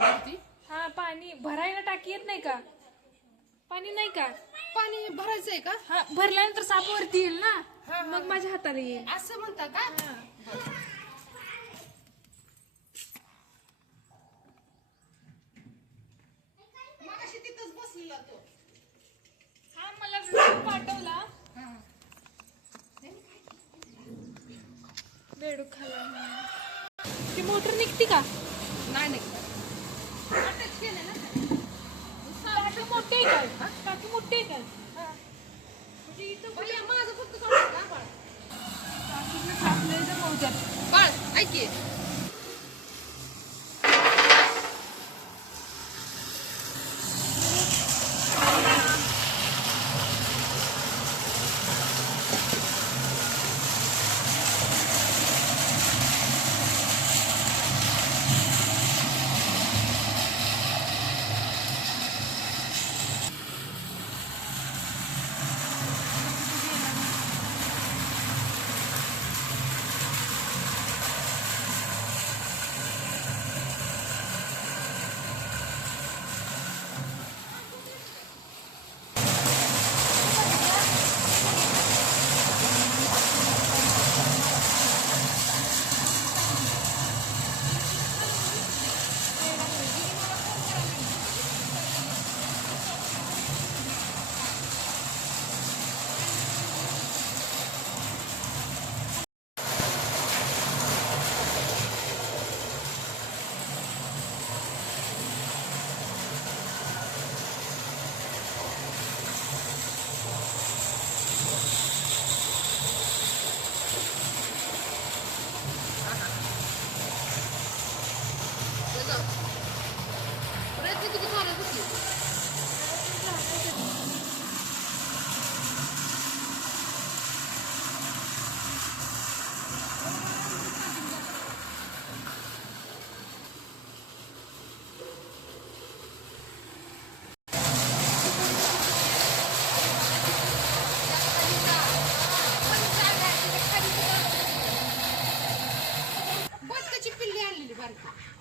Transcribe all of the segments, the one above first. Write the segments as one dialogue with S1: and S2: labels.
S1: वरती
S2: हा पाणी भरायला टाकी येत नाही का? पाणी नाही का?
S1: पाणी भरायचंय का?
S2: हा भरल्यानंतर साप वरती येईल ना. मग माझ्या हाताला येईल.
S1: असं म्हणता का? मगाशी तिथंच बसलेला तो.
S2: हा मला व्हिडिओ पाठवला. बेडूक खाला ती मोटर निघते का?
S1: नाही नाही.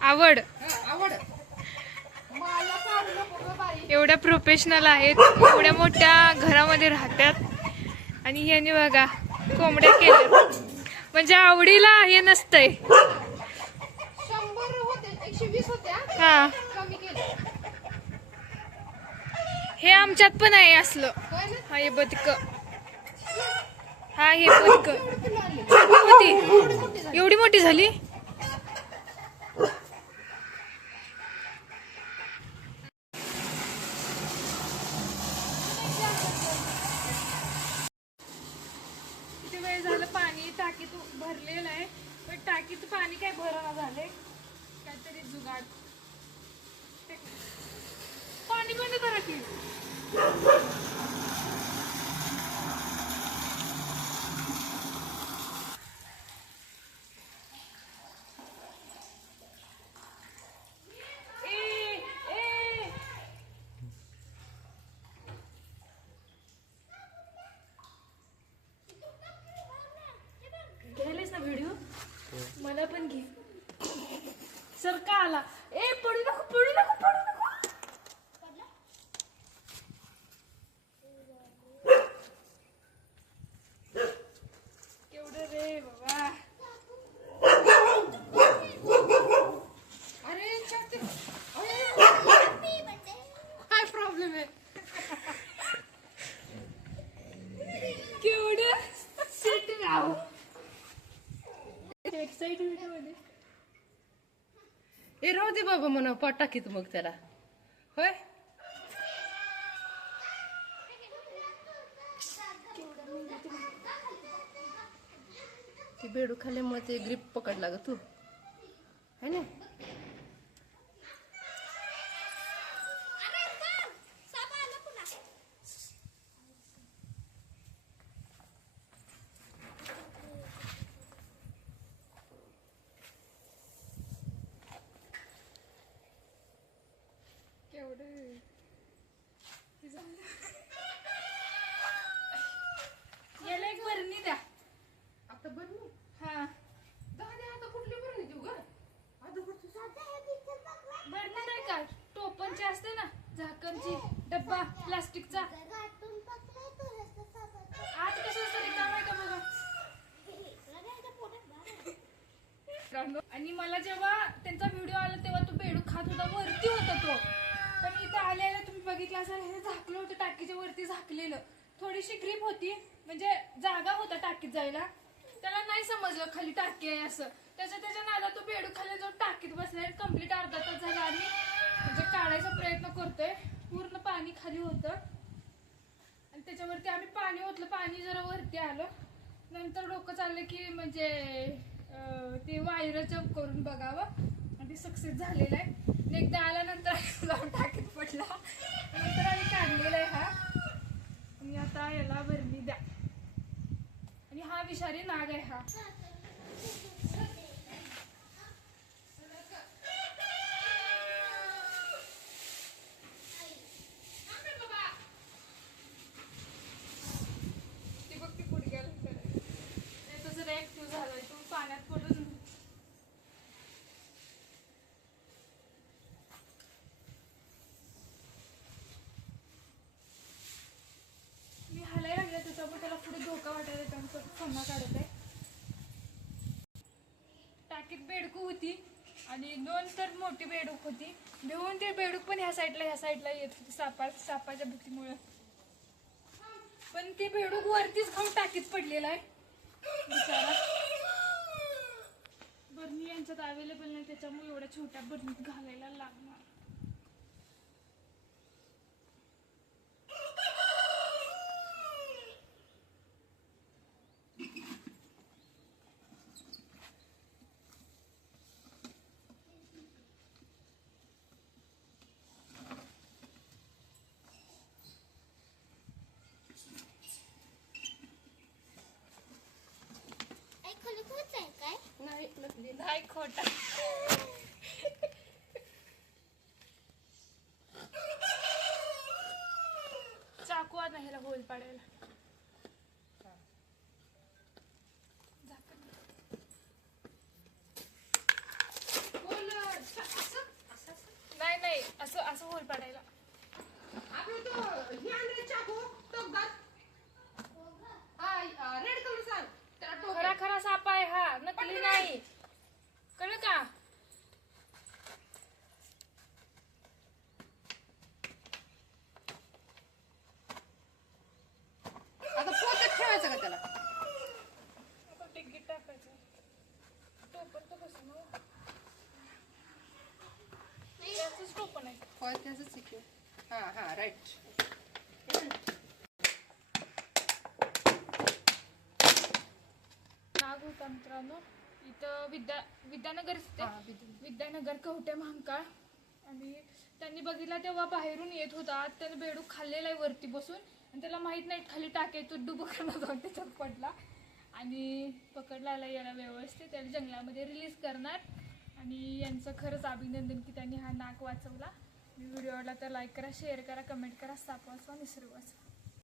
S2: आवड.
S1: आवड
S2: एवढ्या प्रोफेशनल आहेत. एवढ्या मोठ्या घरामध्ये राहतात. आणि याने बघा कोंबड्या केल्या. म्हणजे आवडीला हे नसतंय. हा. हे आमच्यात पण आहे असलं. हा हे बदक. हा हे बदक.
S1: एवढी
S2: मोठी झाली? Ugh. एक्साइटमेंटमध्ये
S1: हे राहू दे बाबा म्हणा पाठ टाकीत मग त्याला. होय? ते बेडू खाल्ल्यामुळे ते ग्रीप पकडला ग तू. त्याला जेव्हा
S2: त्यांचा व्हिडिओ आला तेव्हा तो
S1: बेडू खात
S2: होता
S1: वरती होता तो. पण इथं आलेला तुम्ही बघितलं
S2: असाल हे झाकलं होतं टाकीच्या वरती झाकलेलं. थोडीशी ग्रीप होती म्हणजे जागा होता टाकीत जायला. त्याला नाही समजलं खाली टाकी आहे असं. त्याच्या त्याच्या नादा तो बेडू खाली जो टाकीत बसलाय. कंप्लीट अर्धा तास झाला आम्ही म्हणजे काढायचा प्रयत्न करतोय. पूर्ण पाणी खाली होतं. आणि त्याच्यावरती आम्ही पाणी ओतलं. पाणी जरा वरती आलं. नंतर डोकं चाललं की म्हणजे ते वायर जप करून बघावं. आणि ते सक्सेस झालेलं आहे. एकदा आल्यानंतर जाऊन टाकीत पडला. नंतर आम्ही काढलेला आहे हा. आणि आता याला भरली द्या. आणि हा विषारी नाग आहे हा ती बघ ती पुढे गेलं त्याचा जर ऍक्टिव्ह झालाय तो पाण्यात पडून मी हालायला लागले त्याच्यामुळे त्याला पुढे धोका वाटायला त्यामुळे काढत आहे. टाकीत बेडकू होती आणि दोन तर मोठी बेडूक होती. देऊन ते बेडूक पण ह्या साईडला ह्या साईडला येत होती सापा सापाच्या भीतीमुळे. पण ते बेडूक वरतीच खाऊन टाकीत पडलेला आहे. बिचारा. बरणी यांच्यात अवेलेबल नाही त्याच्यामुळे एवढ्या छोट्या बरणीत घालायला लागणार.
S3: खरोखरच आहे काय?
S1: नाही नकली
S2: नाही खोटा. चाकू आता ह्याला होल पाडायला. झाकण.
S1: बोल, असं असं असं
S2: नाही नाही असं असं होल पाडायला.
S1: तो हे आणलं चाकू टोकदार हा रेड कलर सांग त्याला टोक
S2: खरा खरा साप आहे हा नकली नाही. कळलं का?
S1: आता पोटात ठेवायचं का त्याला?
S2: आता टिकीट टाकायचं. टोपण तर कसं मग त्याचंच टोपण आहे.
S1: होय त्याच शिकू हा हा राईट
S2: होता मित्रांनो इथं विद्या विद्यानगर
S1: विद्या-
S2: विद्यानगर. कवटे महांकाळ. आणि त्यांनी बघितला तेव्हा बाहेरून येत होता. त्याने बेडूक खाल्लेला आहे वरती बसून. आणि त्याला माहीत नाही खाली टाके तो डुबकणं जाऊन त्याच्यात पडला. आणि पकडला याला व्यवस्थित त्याला जंगलामध्ये रिलीज करणार. आणि यांचं खरंच अभिनंदन की त्यांनी हा नाक वाचवला. व्हिडिओला तर लाईक करा शेअर करा कमेंट करा. साप वाचवा निसर्ग वाचवा